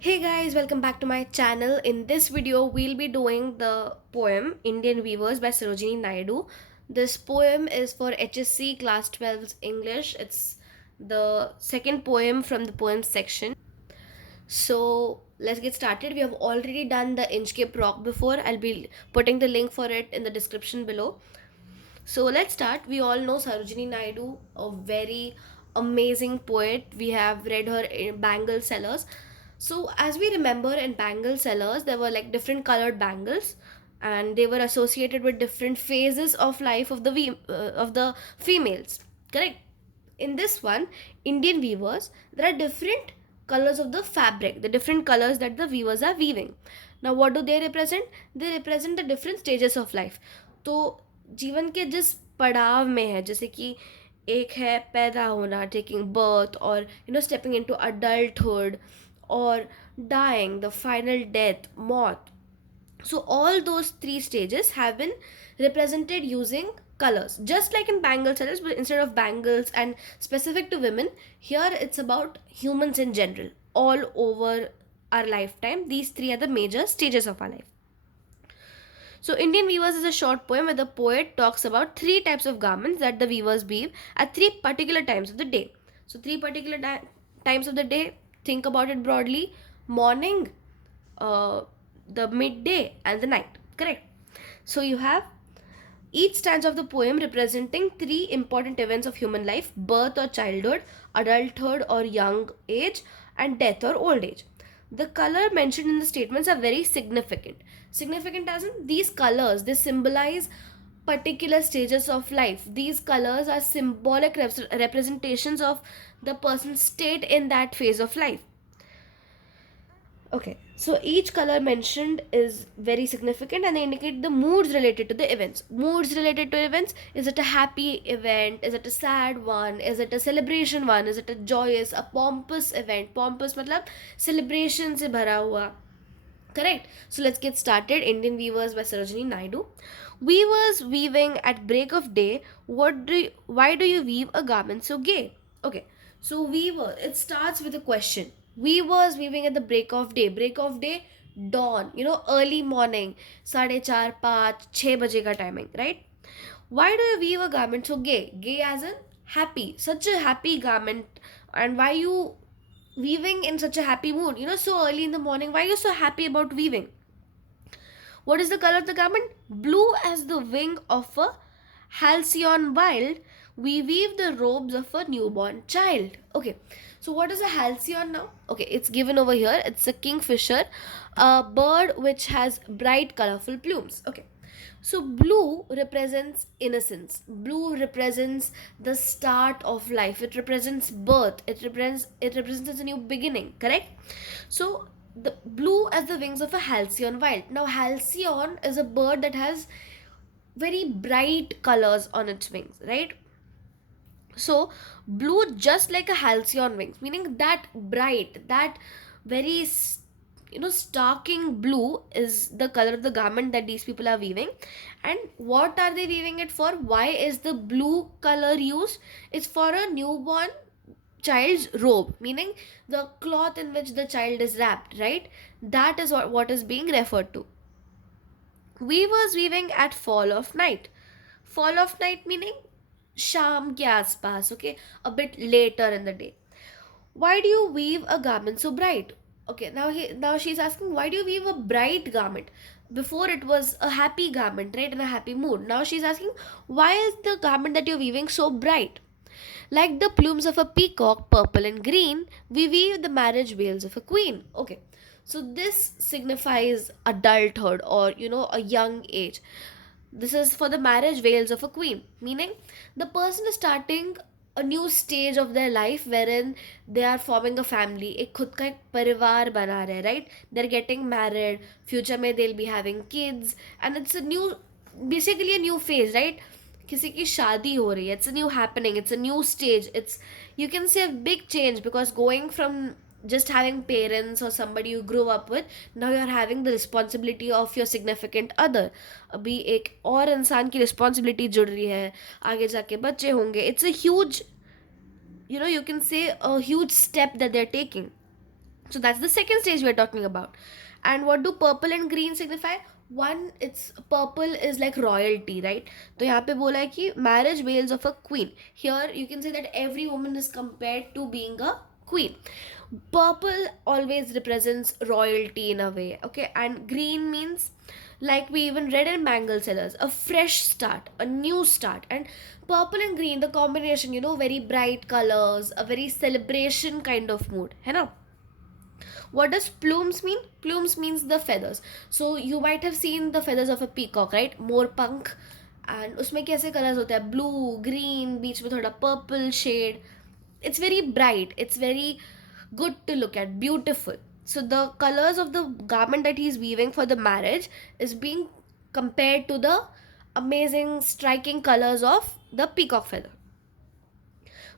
Hey guys, welcome back to my channel. In this video, we'll be doing the poem Indian Weavers by Sarojini Naidu. This poem is for HSC Class 12's English. It's the second poem from the poem section. So let's get started. We have already done the INCHCAPE Rock before. I'll be putting the link for it in the description below. So let's start. We all know Sarojini Naidu, a very amazing poet. We have read her in Bangle Sellers. So as we remember in Bangle Sellers, there were like different colored bangles, and they were associated with different phases of life of the females. Correct. In this one, Indian weavers, there are different colors of the fabric, the different colors that the weavers are weaving. Now what do they represent? They represent the different stages of life. तो जीवन के जिस पड़ाव में है, जैसे कि एक है पैदा होना, टेकिंग बर्थ, और स्टेपिंग इनटू अडल्टहुड, और dying, the final death, मौत. So all those three stages have been represented using colors, just like in bangle sellers, but instead of bangles and specific to women, here it's about humans in general, all over our lifetime. These three are the major stages of our life. So, Indian Weavers is a short poem where the poet talks about three types of garments that the weavers weave at three particular times of the day. So, three particular times of the day, think about it broadly: morning, the midday, and the night. Correct? So, you have each stanza of the poem representing three important events of human life: birth or childhood, adulthood or young age, and death or old age. The color mentioned in the statements are very significant. Significant as in these colors, they symbolize particular stages of life. These colors are symbolic representations of the person's state in that phase of life. Okay, so each color mentioned is very significant and they indicate the moods related to the events. Moods related to events: is it a happy event? Is it a sad one? Is it a celebration one? Is it a joyous, a pompous event? Pompous मतलब celebration से भरा हुआ. Correct. So let's get started. Indian Weavers by Sarojini Naidu. Weavers weaving at break of day. Why do you weave a garment so gay? Okay. So weaver, it starts with a question. Weavers weaving at the break of day. Break of day, dawn. Early morning. 4:30, 5, 6 बजे का timing, right? Why do you weave a garment so gay? Gay as in happy. Such a happy garment. And why you weaving in such a happy mood, so early in the morning? Why are you so happy about weaving? What is the color of the garment? Blue as the wing of a halcyon wild. We weave the robes of a newborn child. Okay, so what is a halcyon now? Okay, it's given over here. It's a kingfisher, a bird which has bright colorful plumes. Okay, so blue represents innocence. Blue represents the start of life. It represents birth. It represents a new beginning. Correct? So the blue as the wings of a halcyon wild. Now halcyon is a bird that has very bright colors on its wings, right? So blue, just like a halcyon wings, meaning that bright, that very starking blue is the color of the garment that these people are weaving. And what are they weaving it for? Why is the blue color used? It's for a newborn child's robe, meaning the cloth in which the child is wrapped, right? That is what is being referred to. Weavers weaving at fall of night. Fall of night meaning sham ke aspas, okay, a bit later in the day. Why do you weave a garment so bright? Okay, now she's asking, why do you weave a bright garment? Before it was a happy garment, right, in a happy mood. Now she's asking, why is the garment that you're weaving so bright? Like the plumes of a peacock, purple and green, we weave the marriage veils of a queen. Okay, so this signifies adulthood, or a young age. This is for the marriage veils of a queen, meaning the person is starting a new stage of their life wherein they are forming a family. एक खुद का एक परिवार बना रहे, right? They're getting married. Future में they'll be having kids, and it's a new, basically a new phase, right? किसी की शादी हो रही है. It's a new happening. It's a new stage. It's, you can say, a big change, because going from just having parents or somebody you grew up with, now you're having the responsibility of your significant other. अभी एक और इंसान की responsibility जुड़ रही है, आगे जाके बच्चे होंगे. It's a huge, you can say, a huge step that they're taking. So that's the second stage we're talking about. And what do purple and green signify? One, it's purple is like royalty, right? तो यहाँ पे बोला है कि marriage veils of a queen. Here you can say that every woman is compared to being a queen. Purple always represents royalty in a way, okay? And green means, like we even read in Mangle Sellers, a fresh start, a new start. And purple and green, the combination, very bright colors, a very celebration kind of mood, है ना? What does plumes mean? Plumes means the feathers. So you might have seen the feathers of a peacock, right? More punk. And उसमें कैसे colours होते हैं? Blue, green, बीच में थोड़ा purple shade. It's very bright. It's very good to look at. Beautiful. So the colors of the garment that he's weaving for the marriage is being compared to the amazing, striking colors of the peacock feather.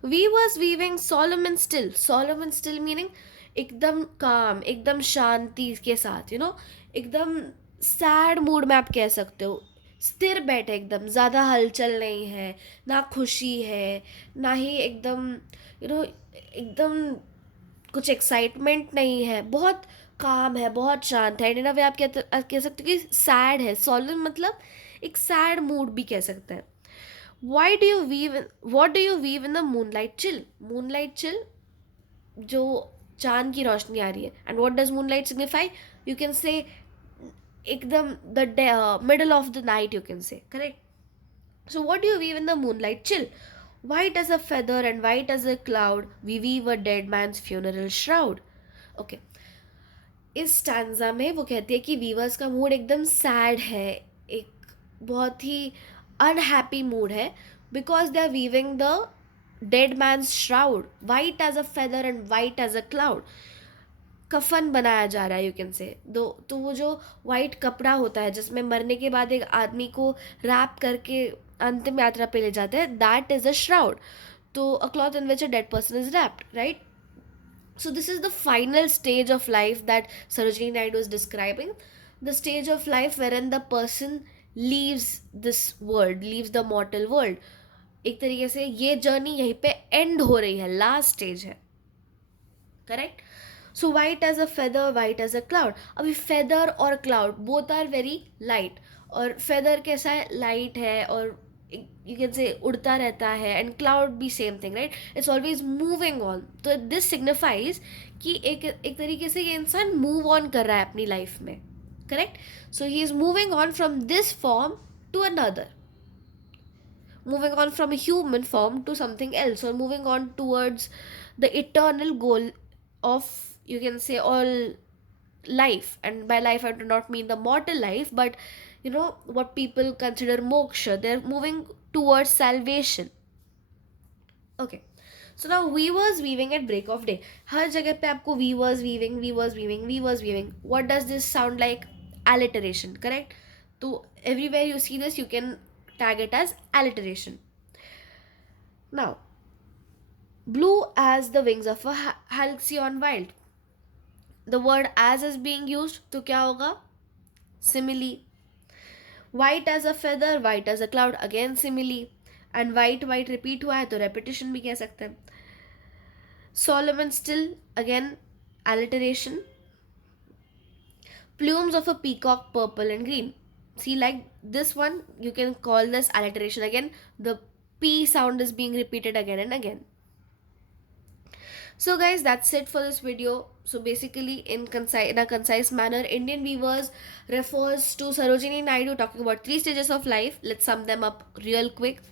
Weavers weaving Solomon still meaning एकदम काम, एकदम शांति के साथ, एकदम sad mood में आप कह सकते हो. स्थिर बैठे, एकदम ज़्यादा हलचल नहीं है, ना खुशी है, ना ही एकदम एकदम कुछ एक्साइटमेंट नहीं है, बहुत काम है, बहुत शांत है. इन वे आप कह सकते हो कि सैड है. सोलन मतलब एक सैड मूड भी कह सकते हैं. Why do you weave? What do you weave in the moonlight chill? Moonlight chill, जो चांद की रोशनी आ रही है. And what does moonlight signify? You can say एकदम the middle of the night. You can say, correct. So what do you weave in the moonlight chill? White as a feather and white as a cloud, we weave a dead man's funeral shroud. Okay. इस stanza में वो कहती है कि viewers का mood एकदम sad है, एक बहुत ही अनहैप्पी मूड है, because they are weaving the dead man's shroud, white as a feather and white as a cloud. कफन बनाया जा रहा है, यू कैन से दो. तो वो जो वाइट कपड़ा होता है जिसमें मरने के बाद एक आदमी को रैप करके अंतिम यात्रा पे ले जाते हैं, दैट इज अ श्राउड. तो a cloth in which a dead person is wrapped, right? So this is the final stage of life that Sarojini Naidu is describing. The stage of life wherein the person leaves this world, leaves the mortal world. एक तरीके से ये journey यहीं पे and हो रही है, last stage है, correct. So white as a feather, white as a cloud. अभी फेदर और cloud both are very light. और फेदर कैसा है? लाइट है, और यू कैन से उड़ता रहता है. एंड क्लाउड भी same thing, right? It's always moving on. तो दिस सिग्निफाइज कि एक तरीके से ये इंसान मूव ऑन कर रहा है अपनी लाइफ में, correct. So he is moving on from this form to another, moving on from a human form to something else, or moving on towards the eternal goal of, you can say, all life. And by life I do not mean the mortal life, but what people consider moksha. They're moving towards salvation. Okay. So now weavers weaving at break of day. हर जगह पे आपको weavers weaving, weavers weaving, weavers weaving. What does this sound like? Alliteration, correct? So everywhere you see this, you can tag it as alliteration. Now, blue as the wings of a halcyon wild. The word as is being used, तो क्या होगा? Simile. White as a feather, white as a cloud, again simile. And white repeat हुआ है तो repetition भी कह सकते हैं. Solomon still, again alliteration. Plumes of a peacock, purple and green. See, like this one, you can call this alliteration again. The P sound is being repeated again and again. So guys, that's it for this video. So basically, in a concise manner, Indian weavers refers to Sarojini Naidu talking about 3 stages of life. Let's sum them up real quick.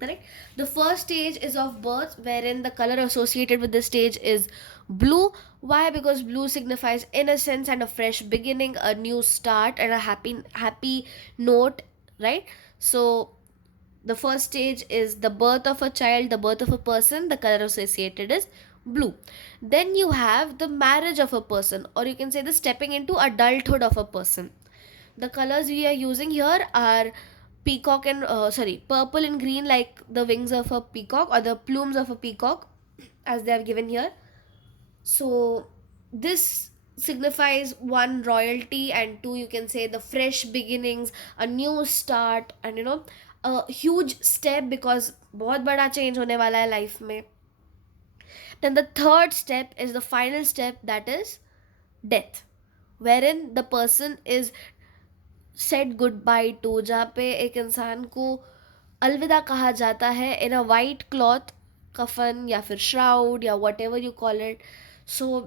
Correct? The first stage is of birth, wherein the color associated with this stage is blue. Why? Because blue signifies innocence and a fresh beginning, a new start, and a happy note, right? So the first stage is the birth of a child, the birth of a person. The color associated is blue. Then you have the marriage of a person, or you can say the stepping into adulthood of a person. The colors we are using here are peacock and purple and green, like the wings of a peacock or the plumes of a peacock, as they have given here. So this signifies one, royalty, and two, you can say the fresh beginnings, a new start, and a huge step, because बहुत बड़ा change होने वाला है life में. Then the third step is the final step, that is death, wherein the person is said goodbye to, जहाँ पे एक इंसान को अलविदा कहा जाता है इन अ वाइट क्लॉथ, कफन या फिर श्राउड या whatever you call it. So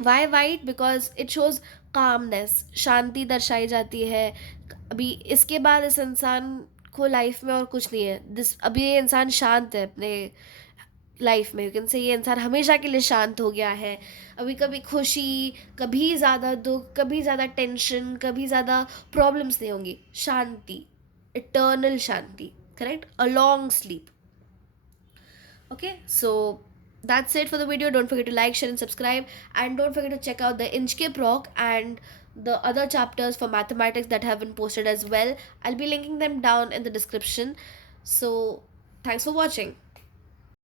why white? Because it shows calmness, शांति दर्शाई जाती है. अभी इसके बाद इस इंसान को लाइफ में और कुछ नहीं है. दिस अभी ये इंसान शांत है अपने लाइफ में, यू कैन से ये इंसान हमेशा के लिए शांत हो गया है. अभी कभी खुशी, कभी ज़्यादा दुख, कभी ज़्यादा टेंशन, कभी ज़्यादा प्रॉब्लम्स नहीं होंगी. Shanti, eternal shanti, correct, a long sleep. Okay, so that's it for the video. Don't forget to like, share, and subscribe, and don't forget to check out the Inchcape Rock and the other chapters for mathematics that have been posted as well. I'll be linking them down in the description. So thanks for watching.